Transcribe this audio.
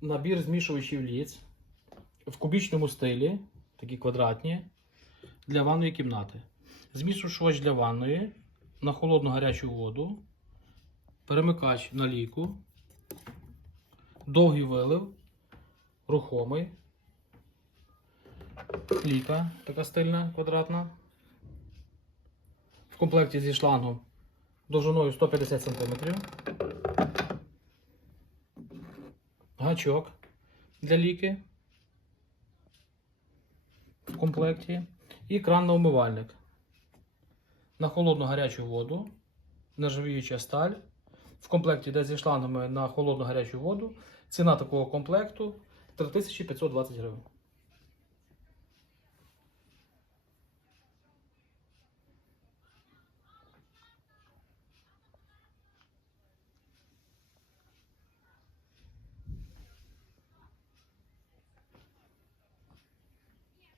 набір змішувачів ліц в кубічному стилі, такі квадратні, для ванної кімнати. Змішувач для ванної на холодну гарячу воду, перемикач на лійку, довгий вилив, рухомий, ліка така стильна, квадратна. В комплекті зі шлангом довжиною 150 см. Гачок для ліки в комплекті. І кранно-умивальник. На холодну гарячу воду, нержавіюча сталь. В комплекті йде зі шлангами на холодну гарячу воду. Ціна такого комплекту 3520 гривень.